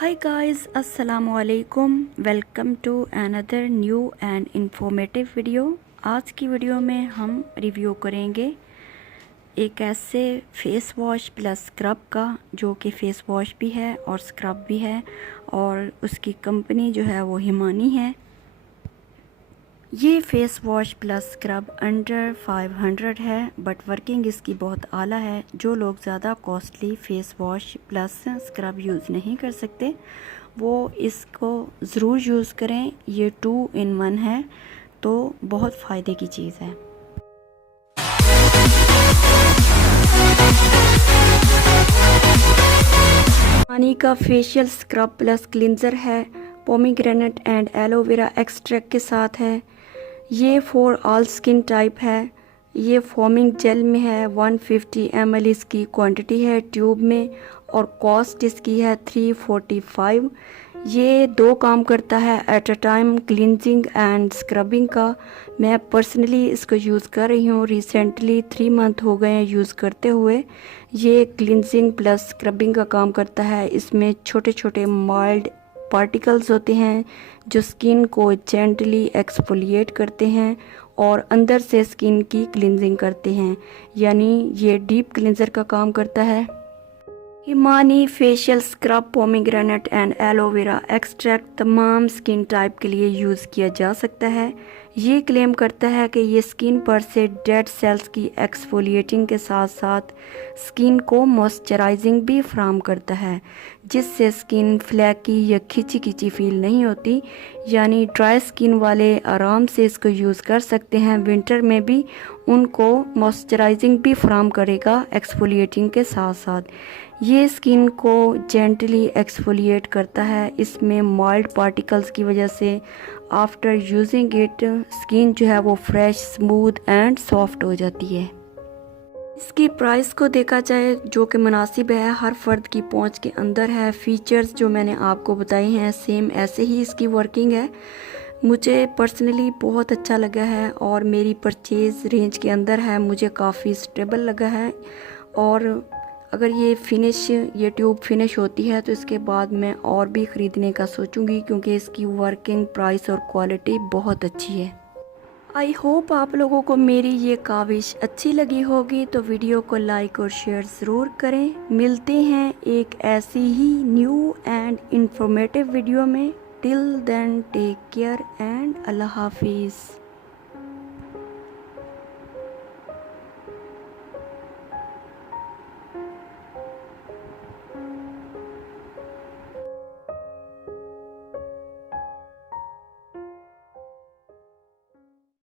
Hi guys, assalamu alaikum. Welcome to another new and informative video. आज की video में हम रिव्यू करेंगे एक ऐसे फेस वॉश प्लस स्क्रब का जो कि फेस वॉश भी है और स्क्रब भी है और उसकी कंपनी जो है वो हिमानी है। ये face wash plus scrub under 500 है बट वर्किंग इसकी बहुत आला है। जो लोग ज़्यादा costly face wash plus scrub use नहीं कर सकते वो इसको ज़रूर यूज़ करें। ये 2 in 1 है तो बहुत फ़ायदे की चीज़ है। पानी का फेशियल स्क्रब प्लस क्लिनज़र है, पोमीग्रेनेट एंड एलोवेरा एक्सट्रैक्ट के साथ है। ये फॉर ऑल स्किन टाइप है। ये फोमिंग जेल में है। 150 ml इसकी क्वांटिटी है ट्यूब में और कॉस्ट इसकी है 345। ये 2 काम करता है at a time, cleansing and scrubbing का। मैं पर्सनली इसको यूज़ कर रही हूँ। रिसेंटली 3 मंथ हो गए हैं यूज़ करते हुए। ये क्लिनजिंग प्लस स्क्रबिंग का काम करता है। इसमें छोटे छोटे माइल्ड पार्टिकल्स होते हैं जो स्किन को जेंटली एक्सफोलिएट करते हैं और अंदर से स्किन की क्लिनजिंग करते हैं, यानी ये डीप क्लिनजर का काम करता है। Himani facial scrub pomegranate and aloe vera extract तमाम स्किन टाइप के लिए यूज़ किया जा सकता है। ये क्लेम करता है कि ये स्किन पर से डेड सेल्स की एक्सफोलिएटिंग के साथ साथ स्किन को मॉइस्चराइजिंग भी फराहम करता है, जिससे स्किन फ्लैकी या खिंची खिंची फील नहीं होती। यानी ड्राई स्किन वाले आराम से इसको यूज़ कर सकते हैं। विंटर में भी उनको मॉइस्चराइजिंग भी फराहम करेगा एक्सफोलिएटिंग के साथ साथ। ये स्किन को जेंटली एक्सफोलिएट करता है। इसमें माइल्ड पार्टिकल्स की वजह से आफ्टर यूजिंग इट स्किन जो है वो फ्रेश, स्मूथ एंड सॉफ्ट हो जाती है। इसकी प्राइस को देखा जाए जो कि मुनासिब है, हर फर्द की पहुंच के अंदर है। फीचर्स जो मैंने आपको बताए हैं सेम ऐसे ही इसकी वर्किंग है। मुझे पर्सनली बहुत अच्छा लगा है और मेरी परचेज़ रेंज के अंदर है। मुझे काफ़ी स्टेबल लगा है और अगर ये ट्यूब फिनिश होती है तो इसके बाद मैं और भी ख़रीदने का सोचूंगी, क्योंकि इसकी वर्किंग, प्राइस और क्वालिटी बहुत अच्छी है। आई होप आप लोगों को मेरी ये काविश अच्छी लगी होगी, तो वीडियो को लाइक और शेयर ज़रूर करें। मिलते हैं एक ऐसी ही न्यू एंड इंफॉर्मेटिव वीडियो में। Till then take care and अल्लाह हाफिज़।